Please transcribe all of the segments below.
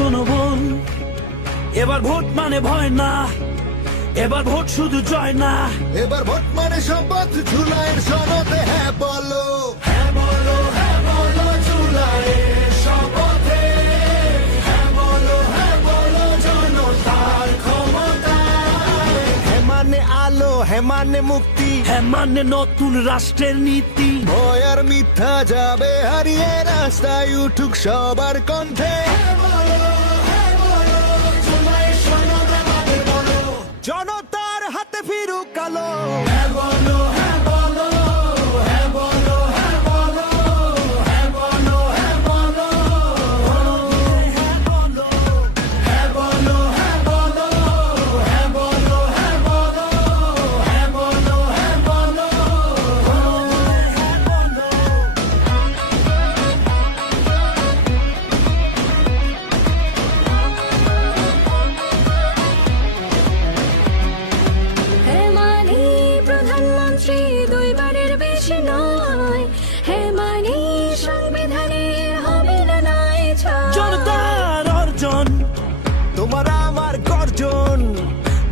শোনো বোন, এবার ভোট মানে ভয় না, এবার ভোট শুধু জয় না, এবার ভোট মানে শপথ, জুলাইয়ের সনদে হ্যাঁ বলো, হ্যাঁ বলো জুলাইয়ের শপথে, হ্যাঁ বলো জনতার ক্ষমতা। হ্যাঁ মানে আলো, হ্যাঁ মানে মুক্তি, হ্যাঁ মানে নতুন রাষ্ট্রের নীতি। ভয় আর মিথ্যা যাবে হারিয়ে, রাস্তায় উঠুক সবার কণ্ঠে। জনতার হাতে ফিরুক আলো। হ্যাঁ মানে প্রধানমন্ত্রী দুইবারের বেশি নয়, হ্যাঁ মানে সংবিধানের হবে না নাই ছাড়। জনতার অর্জন, তোমার আমার গর্জন,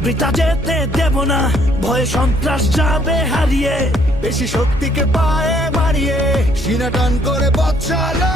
বৃথা যেতে দেব না, ভয়ে সন্ত্রাস যাবে হারিয়ে। বেশি শক্তিকে পায়ে মারিয়ে সিনা টান করে পথ চালো।